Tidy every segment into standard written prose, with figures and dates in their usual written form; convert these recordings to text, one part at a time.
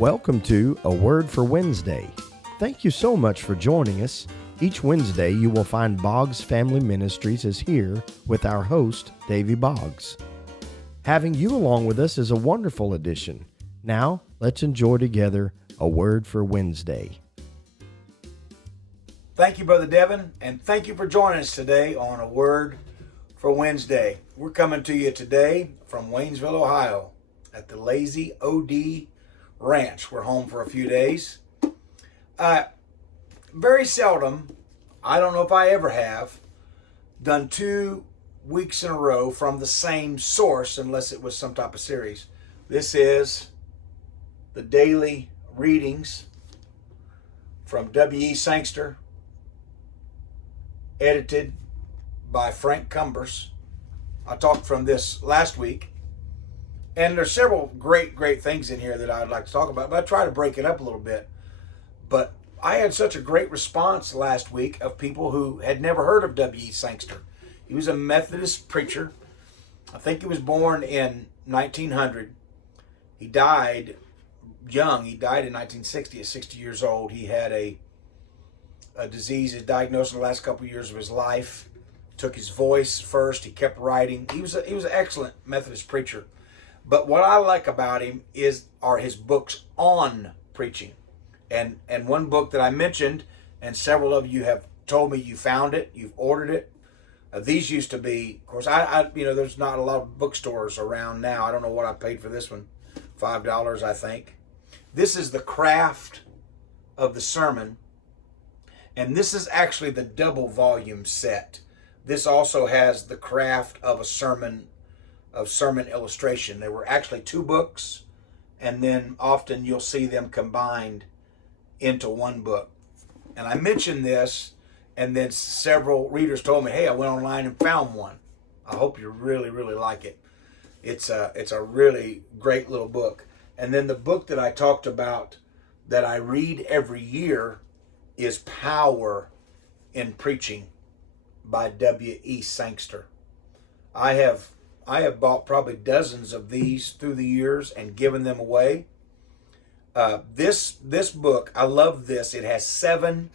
Welcome to A Word for Wednesday. Thank you so much for joining us. Each Wednesday you will find Boggs Family Ministries is here with our host, Davy Boggs. Having you along with us is a wonderful addition. Now, let's enjoy together A Word for Wednesday. Thank you, Brother Devin, and thank you for joining us today on A Word for Wednesday. We're coming to you today from Waynesville, Ohio, at the Lazy OD Ranch. We're home for a few days. Very seldom, I don't know if I ever have, done 2 weeks in a row from the same source, unless it was some type of series. This is the daily readings from W.E. Sangster, edited by Frank Cumbers. I talked from this last week, and there's several great things in here that I'd like to talk about, but I try to break it up a little bit. But I had such a great response last week of people who had never heard of W.E. Sangster. He was a Methodist preacher. I think he was born in 1900. He died young. He died in 1960 at 60 years old. He had a disease, his diagnosis in the last couple of years of his life. Took his voice first. He kept writing. He was an excellent Methodist preacher. But what I like about him are his books on preaching. And one book that I mentioned, and several of you have told me you found it, you've ordered it. These used to be, of course, there's not a lot of bookstores around now. I don't know what I paid for this one, $5, I think. This is The Craft of the Sermon, and this is actually the double volume set. This also has The Craft of Sermon illustration. There were actually 2 books, and then often you'll see them combined into one book. And I mentioned this, and then several readers told me, hey, I went online and found one. I hope you really like it. It's a really great little book. And then the book that I talked about that I read every year is Power in Preaching by W.E. Sangster. I have bought probably dozens of these through the years and given them away. This book, I love this. It has 7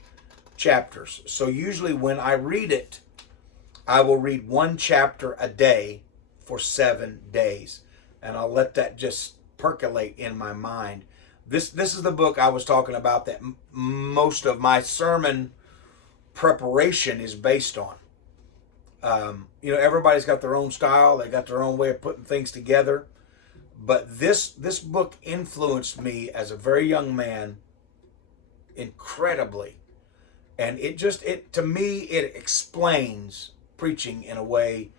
chapters. So usually when I read it, I will read 1 chapter a day for 7 days. And I'll let that just percolate in my mind. This is the book I was talking about that most of my sermon preparation is based on. Everybody's got their own style. They got their own way of putting things together. But this book influenced me as a very young man incredibly. And to me, it explains preaching in a way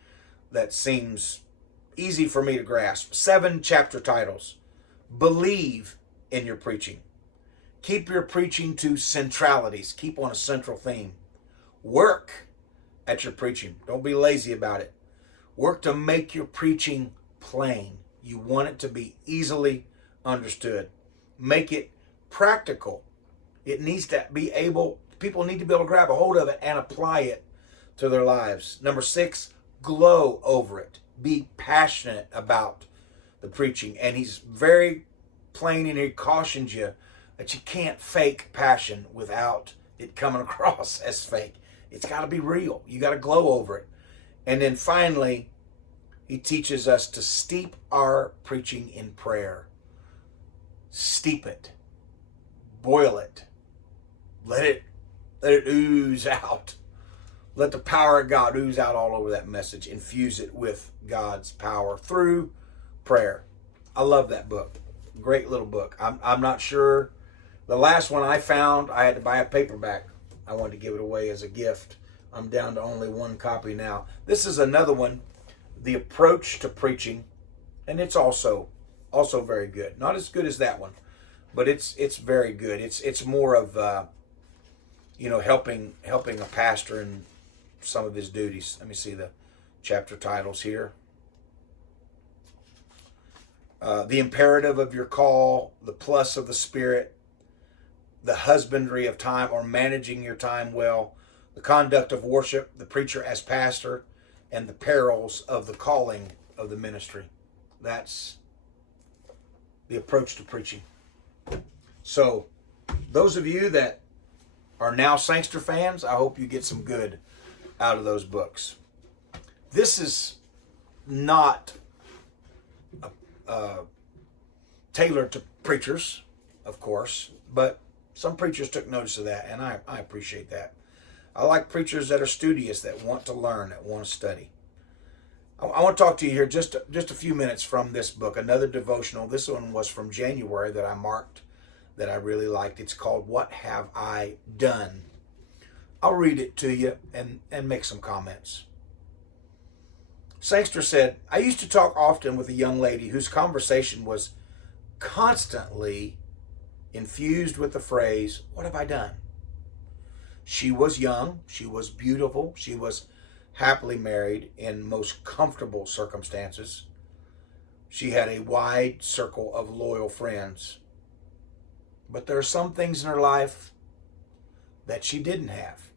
that seems easy for me to grasp. 7 chapter titles. Believe in your preaching. Keep your preaching to centralities. Keep on a central theme. Work at your preaching. Don't be lazy about it. Work to make your preaching plain. You want it to be easily understood. Make it practical. It needs to be people need to be able to grab a hold of it and apply it to their lives. Number 6, glow over it. Be passionate about the preaching. And he's very plain, and he cautions you that you can't fake passion without it coming across as fake. It's got to be real. You got to glow over it. And then finally, he teaches us to steep our preaching in prayer. Steep it. Boil it. Let it ooze out. Let the power of God ooze out all over that message. Infuse it with God's power through prayer. I love that book. Great little book. I'm not sure. The last one I found, I had to buy a paperback. I wanted to give it away as a gift. I'm down to only 1 copy now. This is another one, The Approach to Preaching, and it's also very good. Not as good as that one, but it's very good. It's more of helping a pastor in some of his duties. Let me see the chapter titles here. The Imperative of Your Call, The Plus of the Spirit, The Husbandry of Time, or Managing Your Time Well, The Conduct of Worship, The Preacher as Pastor, and The Perils of the Calling of the Ministry. That's the approach to preaching. So those of you that are now Sangster fans, I hope you get some good out of those books. This is not tailored to preachers, of course, but some preachers took notice of that, and I appreciate that. I like preachers that are studious, that want to learn, that want to study. I want to talk to you here just a few minutes from this book, another devotional. This one was from January that I marked, that I really liked. It's called What Have I Done? I'll read it to you and make some comments. Sangster said, I used to talk often with a young lady whose conversation was constantly infused with the phrase, what have I done? She was young, she was beautiful, she was happily married in most comfortable circumstances. She had a wide circle of loyal friends. But there are some things in her life that she didn't have.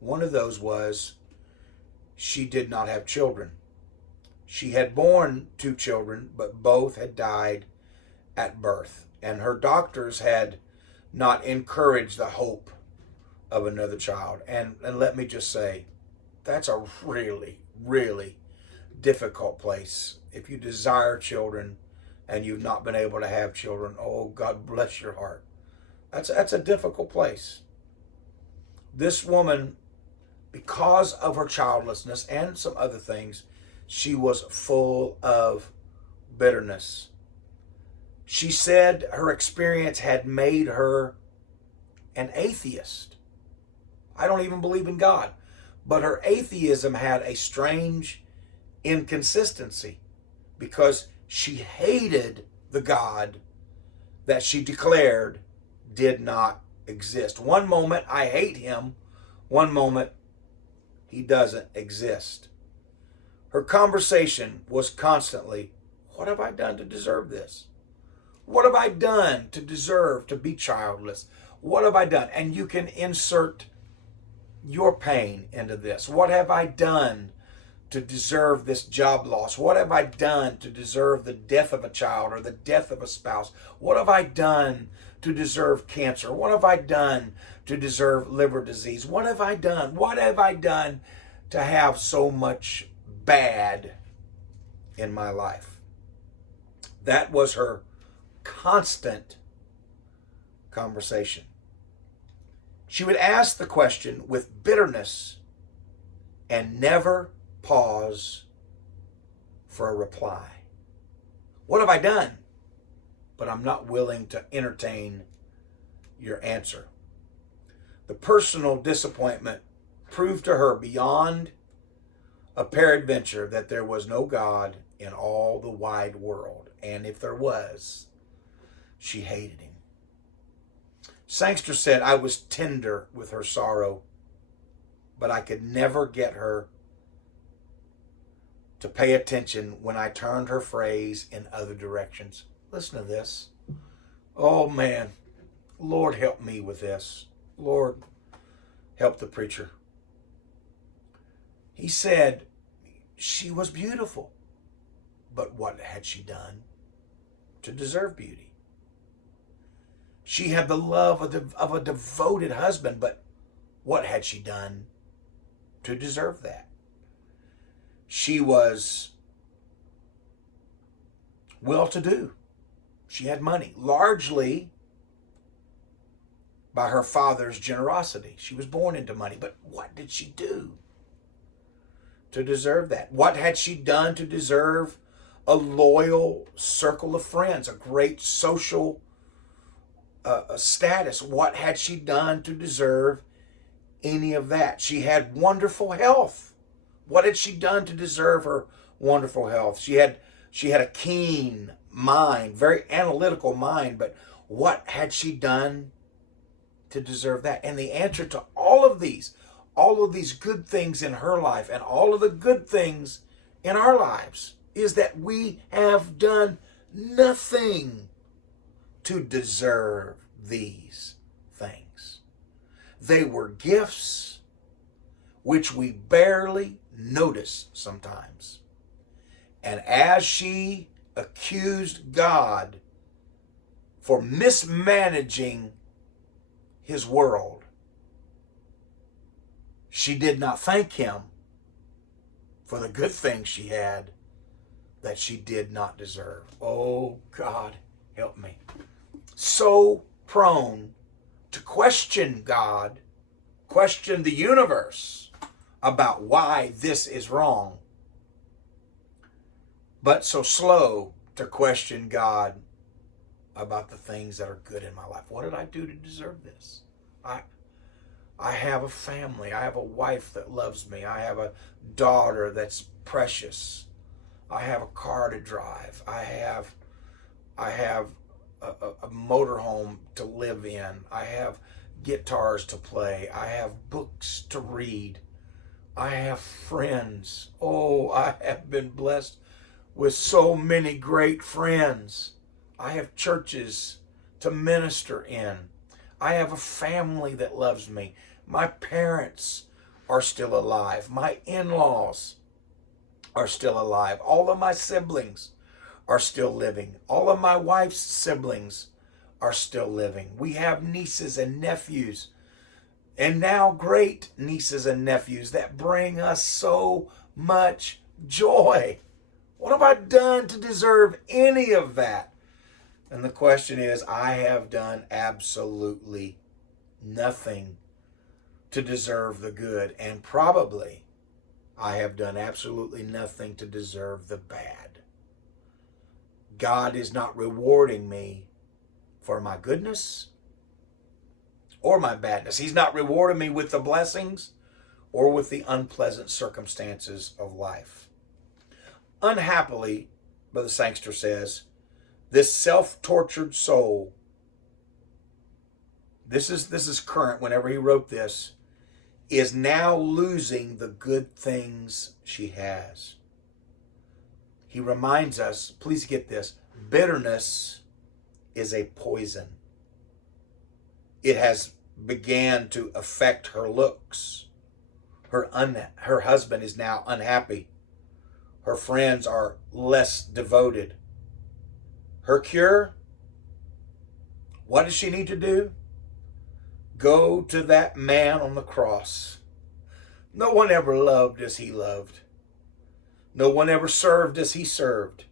One of those was she did not have children. She had born 2 children, but both had died at birth. And her doctors had not encouraged the hope of another child. And let me just say, that's a really, really difficult place. If you desire children and you've not been able to have children, oh, God bless your heart. That's a difficult place. This woman, because of her childlessness and some other things, she was full of bitterness. She said her experience had made her an atheist. I don't even believe in God. But her atheism had a strange inconsistency because she hated the God that she declared did not exist. One moment, I hate him. One moment, he doesn't exist. Her conversation was constantly, what have I done to deserve this? What have I done to deserve to be childless? What have I done? And you can insert your pain into this. What have I done to deserve this job loss? What have I done to deserve the death of a child or the death of a spouse? What have I done to deserve cancer? What have I done to deserve liver disease? What have I done? What have I done to have so much bad in my life? That was her constant conversation. She would ask the question with bitterness and never pause for a reply. What have I done? But I'm not willing to entertain your answer. The personal disappointment proved to her beyond a peradventure that there was no God in all the wide world. And if there was, she hated him. Sangster said, I was tender with her sorrow, but I could never get her to pay attention when I turned her phrase in other directions. Listen to this. Oh man, Lord help me with this. Lord, help the preacher. He said she was beautiful, but what had she done to deserve beauty? She had the love of a devoted husband, but what had she done to deserve that? She was well-to-do. She had money, largely by her father's generosity. She was born into money, but what did she do to deserve that? What had she done to deserve a loyal circle of friends, a great social status? What had she done to deserve any of that? She had wonderful health. What had she done to deserve her wonderful health? She had a keen mind, very analytical mind, but what had she done to deserve that? And the answer to all of these good things in her life and all of the good things in our lives is that we have done nothing to deserve these things. They were gifts which we barely notice sometimes. And as she accused God for mismanaging his world. She did not thank him for the good things she had that she did not deserve. Oh, God, help me. So prone to question God, question the universe about why this is wrong, but so slow to question God about the things that are good in my life. What did I do to deserve this? I have a family. I have a wife that loves me. I have a daughter that's precious. I have a car to drive. I have a motorhome to live in. I have guitars to play. I have books to read. I have friends. Oh, I have been blessed with so many great friends. I have churches to minister in. I have a family that loves me. My parents are still alive. My in-laws are still alive. All of my siblings are still living. All of my wife's siblings are still living. We have nieces and nephews, and now great nieces and nephews that bring us so much joy. What have I done to deserve any of that? And the question is, I have done absolutely nothing to deserve the good, and probably I have done absolutely nothing to deserve the bad. God is not rewarding me for my goodness or my badness. He's not rewarding me with the blessings or with the unpleasant circumstances of life. Unhappily, Brother Sangster says, this self-tortured soul, this is current whenever he wrote this, is now losing the good things she has. He reminds us, please get this, bitterness is a poison. It has began to affect her looks. Her husband is now unhappy. Her friends are less devoted. Her cure? What does she need to do? Go to that man on the cross. No one ever loved as he loved. No one ever served as he served.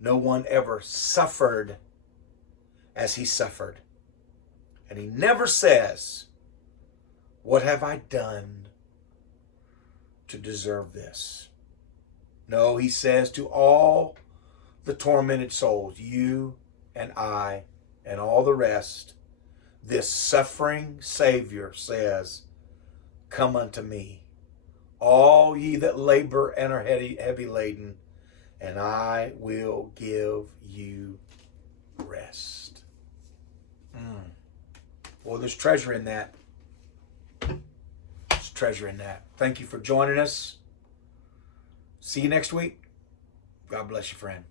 No one ever suffered as he suffered. And he never says, what have I done to deserve this? No, he says to all the tormented souls, you and I and all the rest, this suffering Savior says, come unto me, all ye that labor and are heavy laden, and I will give you rest. Well, there's treasure in that. There's treasure in that. Thank you for joining us. See you next week. God bless you, friend.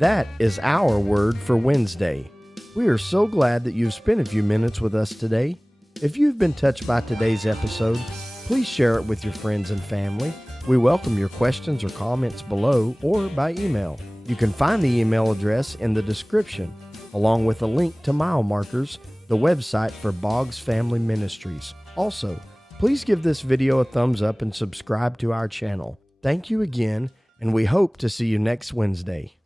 That is our word for Wednesday. We are so glad that you've spent a few minutes with us today. If you've been touched by today's episode, please share it with your friends and family. We welcome your questions or comments below or by email. You can find the email address in the description, along with a link to Mile Markers, the website for Boggs Family Ministries. Also, please give this video a thumbs up and subscribe to our channel. Thank you again, and we hope to see you next Wednesday.